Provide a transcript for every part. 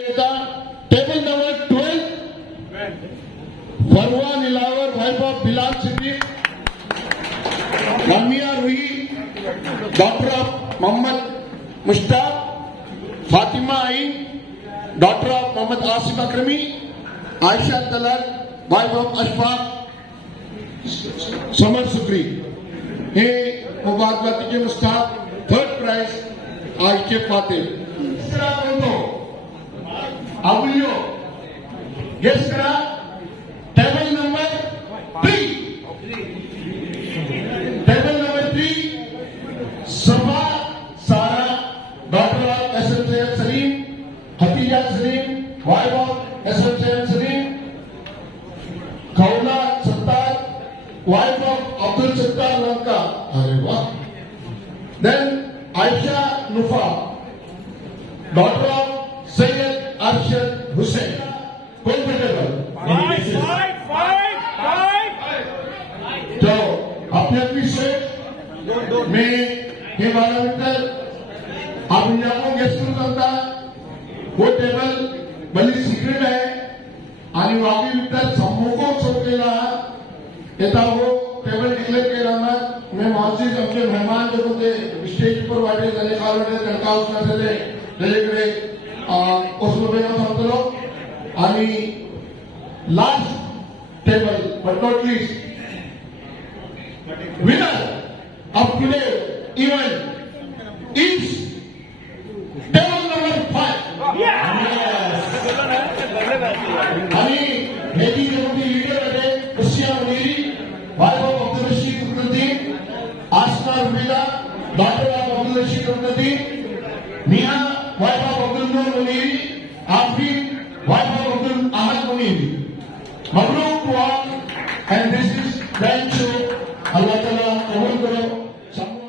Table number 12, Farwa Nilawar, wife of Bilal Siddiq, Lamia Ruhi, daughter of Muhammad Mushtaq, Fatima Ain, daughter of Muhammad Asif Akrami, Aisha Talal, wife of Ashfaq Samar Sukri. Hey, Mubarak ke Mushtaq, third prize, Aisha Fateh. Abulio, yes, table number 3. Table number 3, Safa Sara, daughter of SMJ Salim, Hatija Salim, wife of SMJ Salim, Kaula Sattar, wife of Abdul Sattar Lanka. Then Aisha Nufa, daughter of Sayyid Arshad Hussain. Comfortable. तो अपने अपनी सोच में हे बाळाविठ्ठल आपण आपण guest करता वो table भली सिक्रेट आहे आणि वागी विठ्ठल सम्मुखो चौकेला येता वो टेबल डिक्लेअर केला ना मैं मानसिक आमचे मेहमान जो होते स्टेज पर वाटे झाले कालवडे तडका उसना झाले त्याच्याकडे उसलोबेला सांगतो आणि last table but not least winner of today event is table number 5. आणि मेरी जो लीडर आहे खुशिया मुनीरी wife of Abdul Rashid Rukunuddin, Asma Rubida, daughter of Abdul Rashid Rukunuddin, Nia, wife of Abdul Nur Muniri, Afrin, wife of Abdul Ahmad Muniri. Mabruk to all, and this is grand show. Allah Ta'ala कबूल करो. Allah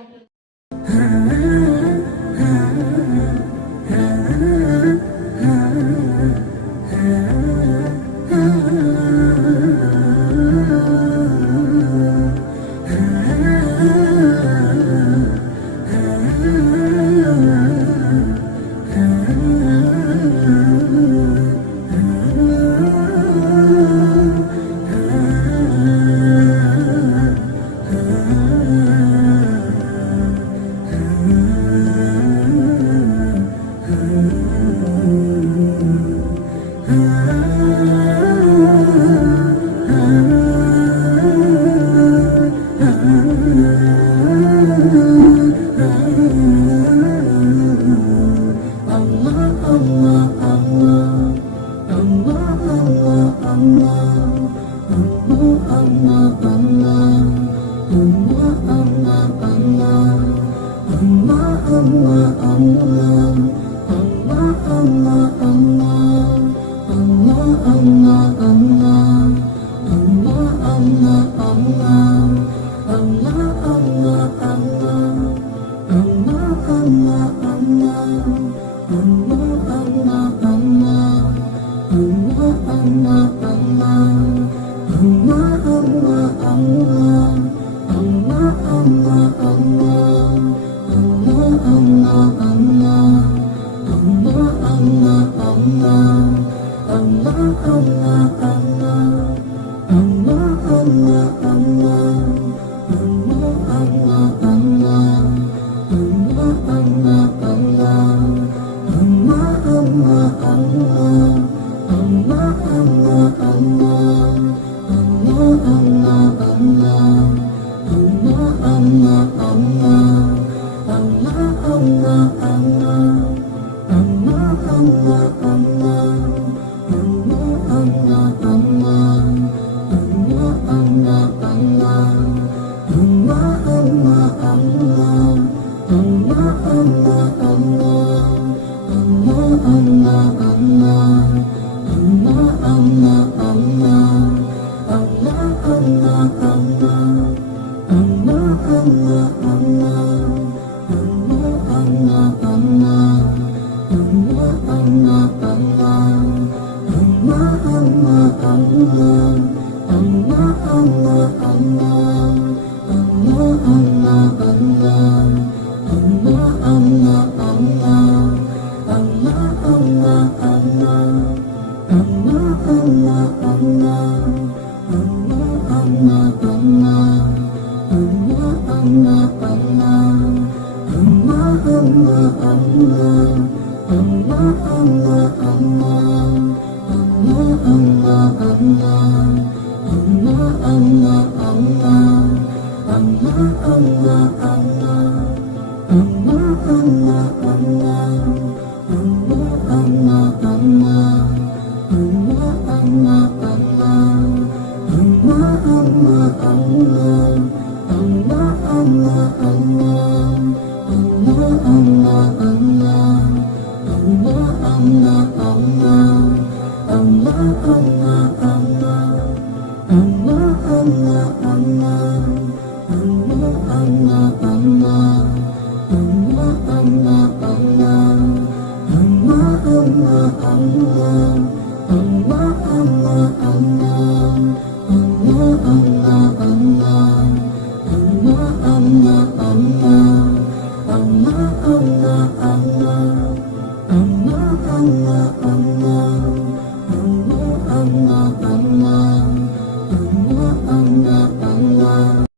Allah